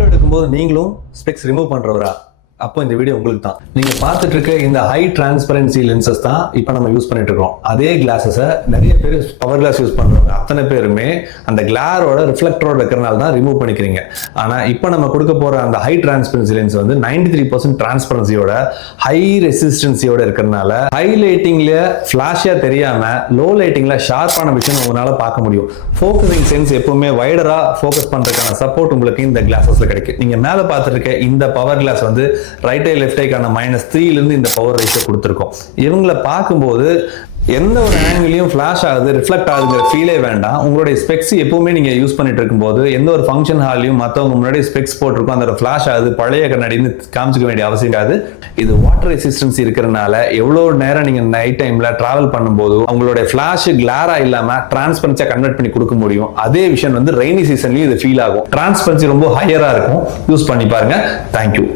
Photo எடுக்கும்போது நீங்களும் specs remove பண்றவரா? அப்போ இந்த வீடியோ உங்களுக்கு தான். நீங்க பார்த்துட்டு இருக்க இந்த ஹை டிரான்ஸ்பரன்சி லென்சஸ் தான் இப்போ நம்ம யூஸ் பண்ணிட்டு இருக்கோம். அதே கிளாஸஸை நிறைய பேர் பவர் கிளாஸ் யூஸ் பண்றவங்க அத்தனை பேருமே அந்த கிளாரோட ரிஃப்ளெக்டரோட இருக்கிறனால தான் ரிமூவ் பண்ணிக்கிறீங்க. ஆனா இப்போ நம்ம கொடுக்க போற அந்த ஹை டிரான்ஸ்பரன்சி லென்ஸ் வந்து 93% டிரான்ஸ்பரன்சியோட ஹை ரெசிஸ்டன்சியோட இருக்கிறதுனால ஹைலைட்டிங்ல ஃபிளாஷா தெரியாம லோ லைட்டிங்ல ஷார்ப்பான விஷயம் உங்களால பார்க்க முடியும். ஃபோக்கஸிங் சென்ஸ் எப்பவுமே வைடரா ஃபோக்கஸ் பண்றதுக்கான சப்போர்ட் உங்களுக்கு இந்த கிளாஸஸ்ல கிடைக்கும். நீங்க மேல பார்த்துட்டு இருக்க இந்த பவர் கிளாஸ் வந்து ரைட் ஐ லெஃப்ட் ஐக்கான -3 இருந்து இந்த பவர் ரேஷியோ கொடுத்துருக்கோம். இவங்களை பார்க்கும்போது எந்த ஒரு ஆங்கிலையும் ஃபிளாஷ் ஆகுது ரிஃப்ளெக்ட் ஆகுதுங்கிற ஃபீலே வேண்டாம். உங்களுடைய ஸ்பெக்ஸ் எப்பவுமே நீங்க யூஸ் பண்ணிட்டு இருக்கும்போது எந்த ஒரு ஃபங்க்ஷன் ஹாலையும் மற்றவங்க முன்னாடி ஸ்பெக்ஸ் போட்டிருக்கோம் அந்த ஃபிளாஷ் ஆகுது பழைய கண்ணாடின்னு காமிச்சிக்க வேண்டிய அவசியம் இருக்காது. இது வாட்டர் ரெசிஸ்டன்ஸ் இருக்கிறதுனால எவ்வளவு நேரம் நீங்க நைட் டைம்ல டிராவல் பண்ணும்போது உங்களுடைய ஃபிளாஷ் கிளாரா இல்லாம டிரான்ஸ்பரன்சியா கன்வெர்ட் பண்ணி கொடுக்க முடியும். அதே விஷயம் வந்து ரெய்னி சீசன்லயும் இது ஃபீல் ஆகும். டிரான்ஸ்பரன்சி ரொம்ப ஹையரா இருக்கும். யூஸ் பண்ணி பாருங்க. தேங்க்யூ.